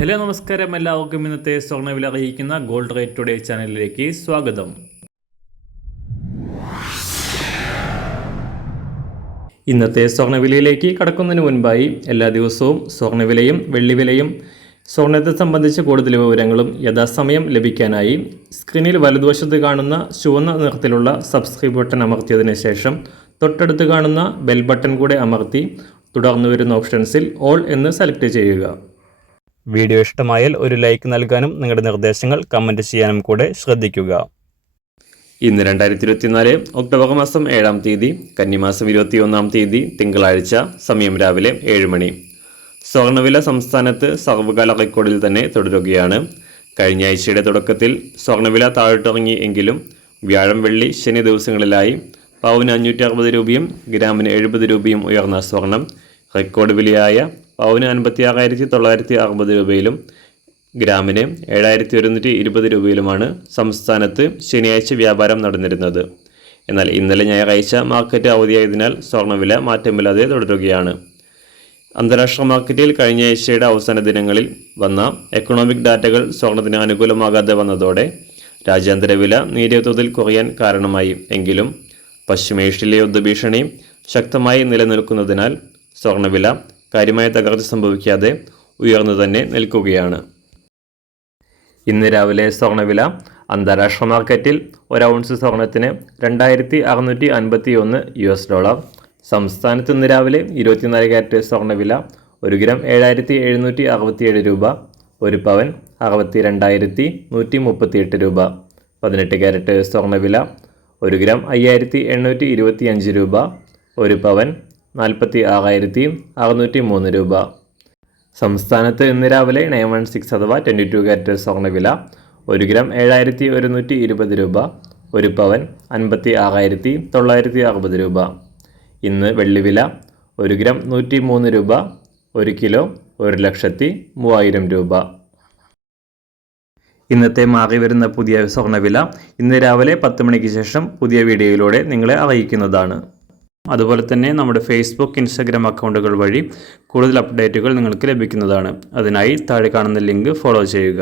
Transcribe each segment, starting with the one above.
Hello നമസ്കാരം, എല്ലാവർക്കും ഇന്നത്തെ സ്വർണ്ണവില അറിയിക്കുന്ന ഗോൾഡ് റേറ്റ് ടുഡേ ചാനലിലേക്ക് സ്വാഗതം. ഇന്നത്തെ സ്വർണ്ണവിലയിലേക്ക് കടക്കുന്നതിന് മുൻപായി എല്ലാ ദിവസവും സ്വർണ്ണവിലയും വെള്ളിവിലയും സ്വർണ്ണത്തെ സംബന്ധിച്ച് കൂടുതൽ വിവരങ്ങളും യഥാസമയം ലഭിക്കാനായി സ്ക്രീനിൽ വലതുവശത്ത് കാണുന്ന ചുവന്ന നിറത്തിലുള്ള സബ്സ്ക്രൈബ് ബട്ടൺ അമർത്തിയതിനു ശേഷം തൊട്ടടുത്ത് കാണുന്ന ബെൽ ബട്ടൺ കൂടെ അമർത്തി തുടർന്ന് വരുന്ന ഓപ്ഷൻസിൽ ഓൾ എന്ന് സെലക്ട് ചെയ്യുക. വീഡിയോ ഇഷ്ടമായാൽ ഒരു ലൈക്ക് നൽകാനും നിങ്ങളുടെ നിർദ്ദേശങ്ങൾ കമൻറ്റ് ചെയ്യാനും കൂടെ ശ്രദ്ധിക്കുക. ഇന്ന് 2024 ഒക്ടോബർ മാസം 7-ാം തീയതി, കന്നിമാസം 21-ാം തീയതി തിങ്കളാഴ്ച, സമയം രാവിലെ 7 മണി. സ്വർണ്ണവില സംസ്ഥാനത്ത് സർവ്വകാല റെക്കോർഡിൽ തന്നെ തുടരുകയാണ്. കഴിഞ്ഞ ആഴ്ചയുടെ തുടക്കത്തിൽ സ്വർണ്ണവില താഴോട്ടിറങ്ങി എങ്കിലും വ്യാഴം, വെള്ളി, ശനി ദിവസങ്ങളിലായി പവന് 560 രൂപയും ഗ്രാമിന് 70 രൂപയും ഉയർന്ന സ്വർണം റെക്കോർഡ് വിലയായ പവന് 56,960 രൂപയിലും ഗ്രാമിന് 7,120 രൂപയിലുമാണ് സംസ്ഥാനത്ത് ശനിയാഴ്ച വ്യാപാരം നടന്നിരുന്നത്. എന്നാൽ ഇന്നലെ ഞായറാഴ്ച മാർക്കറ്റ് അവധിയായതിനാൽ സ്വർണ്ണവില മാറ്റമില്ലാതെ തുടരുകയാണ്. അന്താരാഷ്ട്ര മാർക്കറ്റിൽ കഴിഞ്ഞ ആഴ്ചയുടെ അവസാന ദിനങ്ങളിൽ വന്ന എക്കണോമിക് ഡാറ്റകൾ സ്വർണ്ണത്തിന് അനുകൂലമാകാതെ വന്നതോടെ രാജ്യാന്തര വില നേരിയ തോതിൽ കുറയാൻ കാരണമായി. എങ്കിലും പശ്ചിമേഷ്യയിലെ യുദ്ധഭീഷണി ശക്തമായി നിലനിൽക്കുന്നതിനാൽ സ്വർണ്ണവില കാര്യമായ തകർച്ച സംഭവിക്കാതെ ഉയർന്നു തന്നെ നിൽക്കുകയാണ്. ഇന്ന് രാവിലെ സ്വർണ്ണവില അന്താരാഷ്ട്ര മാർക്കറ്റിൽ ഒരു ഔൺസ് സ്വർണത്തിന് $2,651. സംസ്ഥാനത്ത് ഇന്ന് രാവിലെ 24 ക്യാരറ്റ് സ്വർണ്ണവില 1 ഗ്രാം 7,767 രൂപ, 1 പവൻ 62,138 രൂപ. 18 ക്യാരറ്റ് സ്വർണ്ണവില 1 ഗ്രാം 5,825 രൂപ, 1 പവൻ 46,603 രൂപ. സംസ്ഥാനത്ത് ഇന്ന് രാവിലെ 916 അഥവാ 22 ക്യാരറ്റ് സ്വർണ്ണവില 1 ഗ്രാം 7,120 രൂപ, 1 പവൻ 56,960 രൂപ. ഇന്ന് വെള്ളിവില 1 ഗ്രാം 103 രൂപ, 1 കിലോ 1,03,000 രൂപ. ഇന്നത്തെ മാറി വരുന്ന പുതിയ സ്വർണ്ണവില ഇന്ന് രാവിലെ 10 മണിക്ക് ശേഷം പുതിയ വീഡിയോയിലൂടെ നിങ്ങളെ അറിയിക്കുന്നതാണ്. അതുപോലെ തന്നെ നമ്മുടെ ഫേസ്ബുക്ക്, ഇൻസ്റ്റാഗ്രാം അക്കൗണ്ടുകൾ വഴി കൂടുതൽ അപ്ഡേറ്റുകൾ നിങ്ങൾക്ക് ലഭിക്കുന്നതാണ്. അതിനായി താഴെ കാണുന്ന ലിങ്ക് ഫോളോ ചെയ്യുക.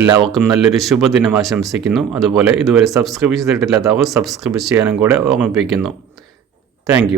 എല്ലാവർക്കും നല്ലൊരു ശുഭദിനം ആശംസിക്കുന്നു. അതുപോലെ ഇതുവരെ സബ്സ്ക്രൈബ് ചെയ്തിട്ടില്ലാത്തവർ സബ്സ്ക്രൈബ് ചെയ്യാനും കൂടെ ഓർമ്മിപ്പിക്കുന്നു. താങ്ക്